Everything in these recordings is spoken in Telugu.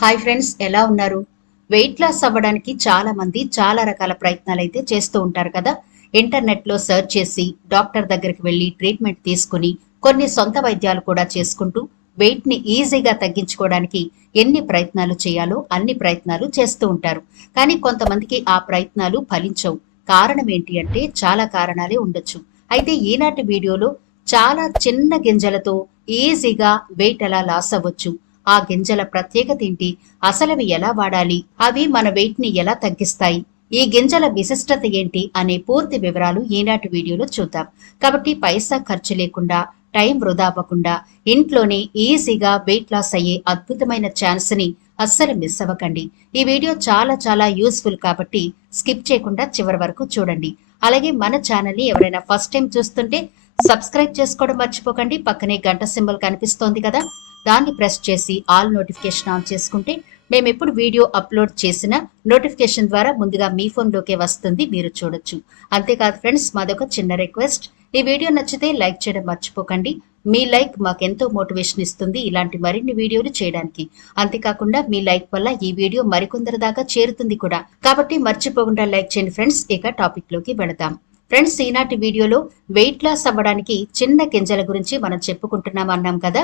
హాయ్ ఫ్రెండ్స్, ఎలా ఉన్నారు? వెయిట్ లాస్ అవ్వడానికి చాలా మంది చాలా రకాల ప్రయత్నాలు అయితే చేస్తూ ఉంటారు కదా. ఇంటర్నెట్ లో సెర్చ్ చేసి డాక్టర్ దగ్గరికి వెళ్లి ట్రీట్మెంట్ తీసుకుని కొన్ని సొంత వైద్యాలు కూడా చేసుకుంటూ వెయిట్ ని ఈజీగా తగ్గించుకోవడానికి ఎన్ని ప్రయత్నాలు చేయాలో అన్ని ప్రయత్నాలు చేస్తూ ఉంటారు. కానీ కొంతమందికి ఆ ప్రయత్నాలు ఫలించవు. కారణం ఏంటి అంటే చాలా కారణాలే ఉండొచ్చు. అయితే ఈనాటి వీడియోలో చాలా చిన్న గింజలతో ఈజీగా వెయిట్ ఎలా లాస్ అవ్వచ్చు, ఆ గింజల ప్రత్యేకత ఏంటి, అసలవి ఎలా వాడాలి, అవి మన వెయిట్ ని ఎలా తగ్గిస్తాయి, ఈ గింజల విశిష్టత ఏంటి అనే పూర్తి వివరాలు ఈనాటి వీడియోలో చూద్దాం. కాబట్టి పైసా ఖర్చు లేకుండా, టైం వృధా అవ్వకుండా ఇంట్లోనే ఈజీగా వెయిట్ లాస్ అయ్యే అద్భుతమైన ఛాన్స్ ని అస్సలు మిస్ అవ్వకండి. ఈ వీడియో చాలా చాలా యూస్ఫుల్ కాబట్టి స్కిప్ చేయకుండా చివరి వరకు చూడండి. అలాగే మన ఛానల్ ని ఎవరైనా ఫస్ట్ టైం చూస్తుంటే సబ్స్క్రైబ్ చేసుకోవడం మర్చిపోకండి. పక్కనే గంట సింబల్ కనిపిస్తోంది కదా, దాన్ని ప్రెస్ చేసి ఆల్ నోటిఫికేషన్ ఆన్ చేసుకుంటే మేము ఎప్పుడు వీడియో అప్లోడ్ చేసినా నోటిఫికేషన్ ద్వారా ముందుగా మీ ఫోన్లోకే వస్తుంది, మీరు చూడొచ్చు. అంతేకాదు ఫ్రెండ్స్, మాదొక చిన్న రిక్వెస్ట్, ఈ వీడియో నచ్చితే లైక్ చేయడం మర్చిపోకండి. మీ లైక్ మాకెంతో మోటివేషన్ ఇస్తుంది ఇలాంటి మరిన్ని వీడియోలు చేయడానికి. అంతేకాకుండా మీ లైక్ వల్ల ఈ వీడియో మరికొందరి దాకా చేరుతుంది కూడా. కాబట్టి మర్చిపోకుండా లైక్ చేయండి ఫ్రెండ్స్. ఇక టాపిక్ లోకి వెళదాం. ఫ్రెండ్స్, ఈనాటి వీడియోలో వెయిట్ లాస్ అవ్వడానికి చిన్న గింజల గురించి మనం చెప్పుకుంటున్నాం అన్నాం కదా.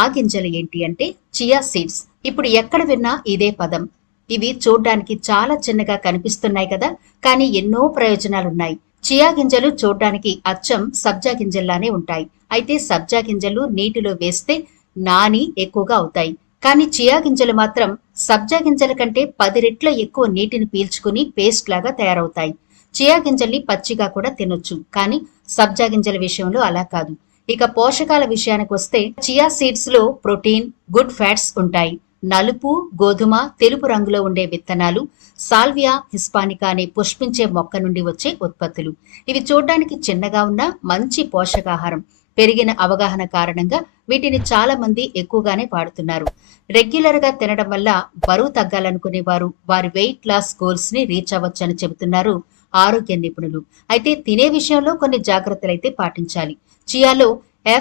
ఆ గింజలు ఏంటి అంటే చియా సీడ్స్. ఇప్పుడు ఎక్కడ విన్నా ఇదే పదం. ఇవి చూడ్డానికి చాలా చిన్నగా కనిపిస్తున్నాయి కదా, కానీ ఎన్నో ప్రయోజనాలున్నాయి. చియా గింజలు చూడ్డానికి అచ్చం సబ్జా గింజల్లానే ఉంటాయి. అయితే సబ్జా గింజలు నీటిలో వేస్తే నాని ఎక్కువగా అవుతాయి. కానీ చియా గింజలు మాత్రం సబ్జా గింజల కంటే 10 రెట్ల ఎక్కువ నీటిని పీల్చుకుని పేస్ట్ లాగా తయారవుతాయి. చియా గింజల్ని పచ్చిగా కూడా తినొచ్చు, కానీ సబ్జా గింజల విషయంలో అలా కాదు. ఇక పోషకాల విషయానికి వస్తే చియా సీడ్స్ లో ప్రోటీన్, గుడ్ ఫ్యాట్స్ ఉంటాయి. నలుపు, గోధుమ, తెలుపు రంగులో ఉండే విత్తనాలు సాల్వియా హిస్పానికా అనే పుష్పించే మొక్క నుండి వచ్చే ఉత్పత్తులు. ఇవి చూడ్డానికి చిన్నగా ఉన్న మంచి పోషకాహారం. పెరిగిన అవగాహన కారణంగా వీటిని చాలా మంది ఎక్కువగానే వాడుతున్నారు. రెగ్యులర్ గా తినడం వల్ల బరువు తగ్గాలనుకునే వారు వారి వెయిట్ లాస్ గోల్స్ ని రీచ్ అవ్వచ్చని చెబుతున్నారు ఆరోగ్య నిపుణులు. అయితే తినే విషయంలో కొన్ని జాగ్రత్తలైతే పాటించాలి. చియాలో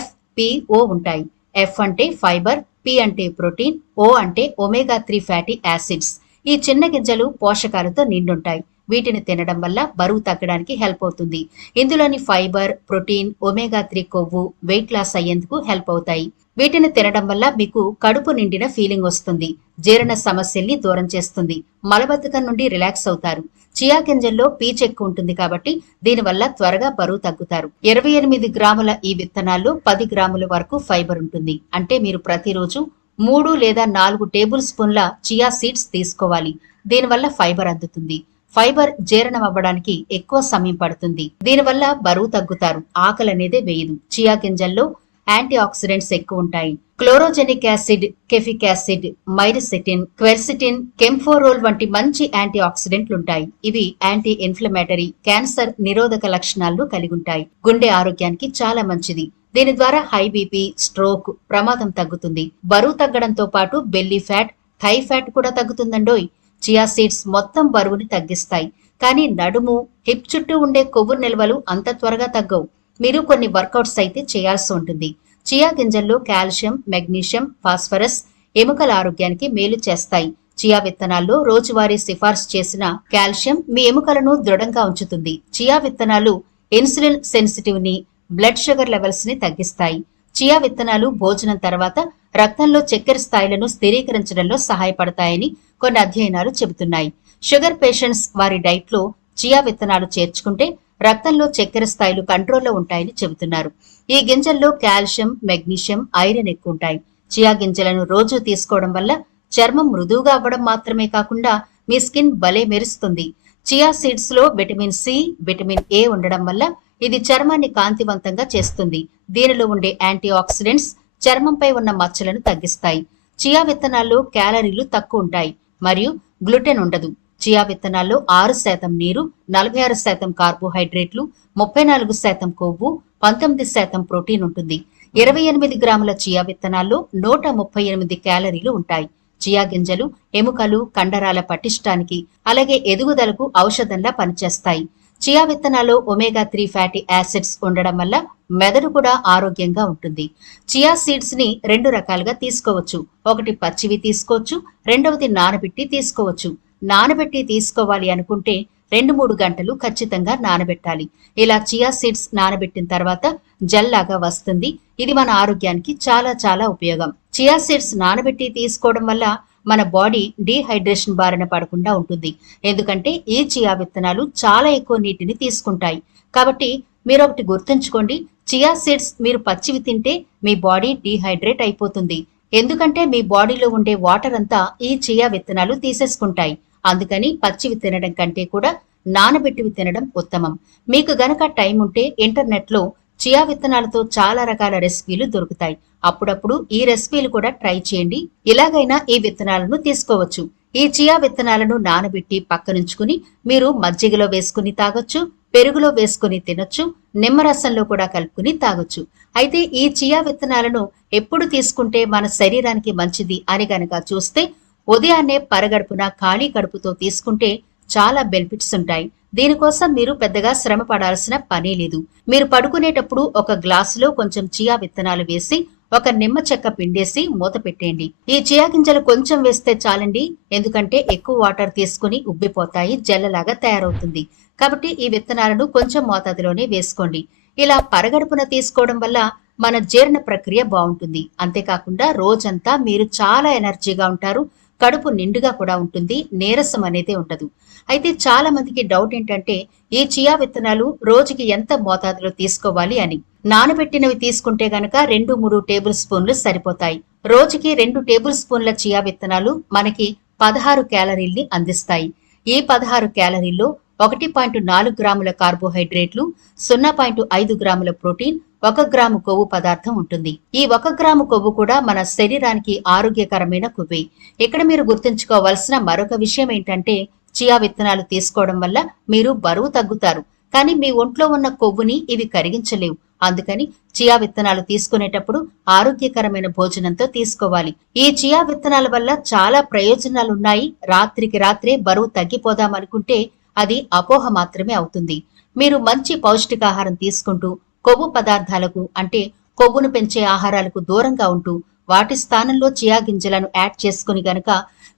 FPO ఉంటాయి. ఎఫ్ అంటే ఫైబర్, పి అంటే ప్రోటీన్, ఓ అంటే ఒమేగా 3 ఫ్యాటీ యాసిడ్స్. ఈ చిన్న గింజలు పోషకాలతో నిండుంటాయి. వీటిని తినడం వల్ల బరువు తగ్గడానికి హెల్ప్ అవుతుంది. ఇందులోని ఫైబర్, ప్రోటీన్, ఒమేగా 3 కొవ్వు వెయిట్ లాస్ అయ్యేందుకు హెల్ప్ అవుతాయి. వీటిని తినడం వల్ల మీకు కడుపు నిండిన ఫీలింగ్ వస్తుంది. జీర్ణ సమస్యల్ని దూరం చేస్తుంది. మలబద్ధకం నుండి రిలాక్స్ అవుతారు. చియా గింజల్లో పీచు ఎక్కువ ఉంటుంది కాబట్టి దీనివల్ల త్వరగా బరువు తగ్గుతారు. 28 గ్రాముల ఈ విత్తనాల్లో 10 గ్రాముల వరకు ఫైబర్ ఉంటుంది. అంటే మీరు ప్రతిరోజు 3 లేదా 4 టేబుల్ స్పూన్ల చియా సీడ్స్ తీసుకోవాలి. దీనివల్ల ఫైబర్ అందుతుంది. ఫైబర్ జీర్ణం అవ్వడానికి ఎక్కువ సమయం పడుతుంది. దీనివల్ల బరువు తగ్గుతారు. ఆకలి అనేదే వేయదు. చియా గింజల్లో యాంటీ ఆక్సిడెంట్స్ ఎక్కువ ఉంటాయి. Chlorogenic acid, caffeic acid, myricetin, quercetin, kaempferol వంటి మంచి యాంటీ ఆక్సిడెంట్లు ఉంటాయి. ఇవి యాంటీ ఇన్ఫ్లమేటరీ, క్యాన్సర్ నిరోధక లక్షణాలను కలిగి ఉంటాయి. గుండె ఆరోగ్యానికి చాలా మంచిది. దీని ద్వారా హై బీపీ, స్ట్రోక్ ప్రమాదం తగ్గుతుంది. బరువు తగ్గడంతో పాటు బెల్లీ ఫ్యాట్, థై ఫ్యాట్ కూడా తగ్గుతుందండోయ్. చియా సీడ్స్ మొత్తం బరువుని తగ్గిస్తాయి, కానీ నడుము, హిప్ చుట్టూ ఉండే కొవ్వు నిల్వలు అంత త్వరగా తగ్గవు. మీరు కొన్ని వర్కౌట్స్ అయితే చేయాల్సి ఉంటుంది. చియా గింజల్లో కాల్షియం, మెగ్నీషియం, ఫాస్ఫరస్ ఎముకల ఆరోగ్యానికి మేలు చేస్తాయి. చియా విత్తనాల్లో రోజువారీ సిఫార్సు చేసిన కాల్షియం మీ ఎముకలను దృఢంగా ఉంచుతుంది. చియా విత్తనాలు ఇన్సులిన్ సెన్సిటివ్ ని, బ్లడ్ షుగర్ లెవెల్స్ ని తగ్గిస్తాయి. చియా విత్తనాలు భోజనం తర్వాత రక్తంలో చక్కెర స్థాయిలను స్థిరీకరించడంలో సహాయపడతాయని కొన్ని అధ్యయనాలు చెబుతున్నాయి. షుగర్ పేషెంట్స్ వారి డైట్ లో చియా విత్తనాలు చేర్చుకుంటే రక్తంలో చక్కెర స్థాయిలు కంట్రోల్లో ఉంటాయని చెబుతున్నారు. ఈ గింజల్లో కాల్షియం, మెగ్నీషియం, ఐరన్ ఎక్కువ ఉంటాయి. చియా గింజలను రోజు తీసుకోవడం వల్ల చర్మం మృదువుగా అవ్వడం మాత్రమే కాకుండా మీ స్కిన్ భలే మెరుస్తుంది. చియా సీడ్స్ లో విటమిన్ సి, విటమిన్ ఏ ఉండడం వల్ల ఇది చర్మాన్ని కాంతివంతంగా చేస్తుంది. దీనిలో ఉండే యాంటీ ఆక్సిడెంట్స్ చర్మంపై ఉన్న మచ్చలను తగ్గిస్తాయి. చియా విత్తనాల్లో క్యాలరీలు తక్కువ ఉంటాయి మరియు గ్లూటెన్ ఉండదు. చియా విత్తనాల్లో 6% నీరు, 46% కార్బోహైడ్రేట్లు, 34% కొవ్వు, 19% ప్రోటీన్ ఉంటుంది. 28 గ్రాముల చియా విత్తనాల్లో 138 క్యాలరీలు ఉంటాయి. చియా గింజలు ఎముకలు, కండరాల పటిష్టానికి అలాగే ఎదుగుదలకు ఔషధంలా పనిచేస్తాయి. చియా విత్తనాల్లో ఒమేగా 3 ఫ్యాటీ యాసిడ్స్ ఉండడం వల్ల మెదడు కూడా ఆరోగ్యంగా ఉంటుంది. చియా సీడ్స్ ని 2 రకాలుగా తీసుకోవచ్చు. ఒకటి పచ్చివి తీసుకోవచ్చు, రెండవది నానబెట్టి తీసుకోవచ్చు. నానబెట్టి తీసుకోవాలి అనుకుంటే 2-3 గంటలు ఖచ్చితంగా నానబెట్టాలి. ఇలా చియా సీడ్స్ నానబెట్టిన తర్వాత జెల్ లాగా వస్తుంది. ఇది మన ఆరోగ్యానికి చాలా చాలా ఉపయోగం. చియా సీడ్స్ నానబెట్టి తీసుకోవడం వల్ల మన బాడీ డీహైడ్రేషన్ బారిన పడకుండా ఉంటుంది. ఎందుకంటే ఈ చియా విత్తనాలు చాలా ఎక్కువ నీటిని తీసుకుంటాయి. కాబట్టి మీరు ఒకటి గుర్తుంచుకోండి, చియా సీడ్స్ మీరు పచ్చివి తింటే మీ బాడీ డీహైడ్రేట్ అయిపోతుంది. ఎందుకంటే మీ బాడీలో ఉండే వాటర్ అంతా ఈ చియా విత్తనాలు తీసేసుకుంటాయి. అందుకని పచ్చివి తినడం కంటే కూడా నానబెట్టివి తినడం ఉత్తమం. మీకు గనక టైం ఉంటే ఇంటర్నెట్లో చియా విత్తనాలతో చాలా రకాల రెసిపీలు దొరుకుతాయి. అప్పుడప్పుడు ఈ రెసిపీలు కూడా ట్రై చేయండి. ఇలాగైనా ఈ విత్తనాలను తీసుకోవచ్చు. ఈ చియా విత్తనాలను నానబెట్టి పక్కనుంచుకుని మీరు మజ్జిగలో వేసుకుని తాగొచ్చు, పెరుగులో వేసుకుని తినొచ్చు, నిమ్మరసంలో కూడా కలుపుకుని తాగొచ్చు. అయితే ఈ చియా విత్తనాలను ఎప్పుడు తీసుకుంటే మన శరీరానికి మంచిది అని గనక చూస్తే ఉదయాన్నే పరగడుపున ఖాళీ కడుపుతో తీసుకుంటే చాలా బెనిఫిట్స్ ఉంటాయి. దీనికోసం మీరు పెద్దగా శ్రమ పడాల్సిన పనే లేదు. మీరు పడుకునేటప్పుడు ఒక గ్లాసులో కొంచెం చియా విత్తనాలు వేసి ఒక నిమ్మ చెక్క పిండేసి మూత పెట్టేయండి. ఈ చియా గింజలు కొంచెం వేస్తే చాలండి, ఎందుకంటే ఎక్కువ వాటర్ తీసుకుని ఉబ్బిపోతాయి, జల్లలాగా తయారవుతుంది. కాబట్టి ఈ విత్తనాలను కొంచెం మోతాదులోనే వేసుకోండి. ఇలా పరగడుపున తీసుకోవడం వల్ల మన జీర్ణ ప్రక్రియ బాగుంటుంది. అంతేకాకుండా రోజంతా మీరు చాలా ఎనర్జీగా ఉంటారు. కడుపు నిండుగా కూడా ఉంటుంది, నీరసం అనేది ఉండదు. అయితే చాలా మందికి డౌట్ ఏంటంటే ఈ చియా విత్తనాలు రోజుకి ఎంత మోతాదులో తీసుకోవాలి అని. నానబెట్టినవి తీసుకుంటే గనక 2-3 టేబుల్ స్పూన్లు సరిపోతాయి. రోజుకి 2 టేబుల్ స్పూన్ల చియా విత్తనాలు మనకి 16 క్యాలరీల్ని అందిస్తాయి. ఈ 16 క్యాలరీల్లో 1.4 గ్రాముల కార్బోహైడ్రేట్లు, 0.5 గ్రాముల ప్రోటీన్, 1 గ్రాము కొవ్వు పదార్థం ఉంటుంది. ఈ 1 గ్రాము కొవ్వు కూడా మన శరీరానికి ఆరోగ్యకరమైన కొవ్వే. ఇక్కడ మీరు గుర్తుంచుకోవాల్సిన మరొక విషయం ఏంటంటే చియా విత్తనాలు తీసుకోవడం వల్ల మీరు బరువు తగ్గుతారు. కానీ మీ ఒంట్లో ఉన్న కొవ్వుని ఇవి కరిగించలేవు. అందుకని చియా విత్తనాలు తీసుకునేటప్పుడు ఆరోగ్యకరమైన భోజనంతో తీసుకోవాలి. ఈ చియా విత్తనాల వల్ల చాలా ప్రయోజనాలున్నాయి. రాత్రికి రాత్రే బరువు తగ్గిపోదామనుకుంటే అది అపోహ మాత్రమే అవుతుంది. మీరు మంచి పౌష్టికాహారం తీసుకుంటూ కొవ్వు పదార్థాలకు అంటే కొవ్వును పెంచే ఆహారాలకు దూరంగా ఉంటూ వాటి స్థానంలో చియా గింజలను యాడ్ చేసుకుని గనక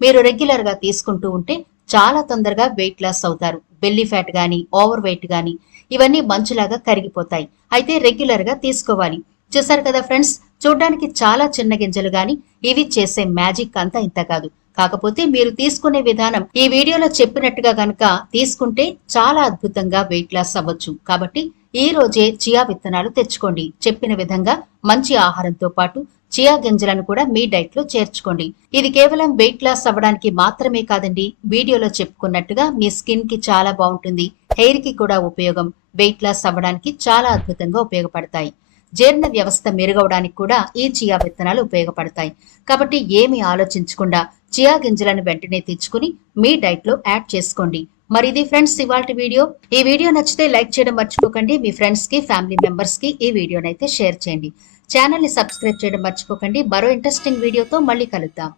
మీరు రెగ్యులర్ గా తీసుకుంటూ ఉంటే చాలా తొందరగా వెయిట్ లాస్ అవుతారు. బెల్లీ ఫ్యాట్ గాని, ఓవర్ వెయిట్ గాని ఇవన్నీ మంచులాగా కరిగిపోతాయి. అయితే రెగ్యులర్ గా తీసుకోవాలి. చూసారు కదా ఫ్రెండ్స్, చూడ్డానికి చాలా చిన్న గింజలు గాని ఇవి చేసే మ్యాజిక్ అంతా ఇంత కాదు. కాకపోతే మీరు తీసుకునే విధానం ఈ వీడియోలో చెప్పినట్టుగా గనక తీసుకుంటే చాలా అద్భుతంగా వెయిట్ లాస్ అవ్వచ్చు. కాబట్టి ఈ రోజే చియా విత్తనాలు తెచ్చుకోండి. చెప్పిన విధంగా మంచి ఆహారంతో పాటు చియా గింజలను కూడా మీ డైట్ లో చేర్చుకోండి. ఇది కేవలం వెయిట్ లాస్ అవ్వడానికి మాత్రమే కాదండి, వీడియోలో చెప్పుకున్నట్టుగా మీ స్కిన్ కి చాలా బాగుంటుంది, హెయిర్ కి కూడా ఉపయోగం, వెయిట్ లాస్ అవ్వడానికి చాలా అద్భుతంగా ఉపయోగపడతాయి. జీర్ణ వ్యవస్థ మెరుగవడానికి కూడా ఈ చియా విత్తనాలు ఉపయోగపడతాయి. కాబట్టి ఏమీ ఆలోచించకుండా చియా గింజలను వెంటనే తెచ్చుకుని మీ డైట్ లో యాడ్ చేసుకోండి. మరి ఇది ఫ్రెండ్స్ ఇవాల్టి వీడియో. ఈ వీడియో నచ్చితే లైక్ చేయడం మర్చిపోకండి. మీ ఫ్రెండ్స్ కి, ఫ్యామిలీ మెంబర్స్ కి ఈ వీడియోనైతే షేర్ చేయండి. ఛానల్ ని సబ్స్క్రైబ్ చేయడం మర్చిపోకండి. మరో ఇంట్రెస్టింగ్ వీడియోతో మళ్ళీ కలుద్దాం.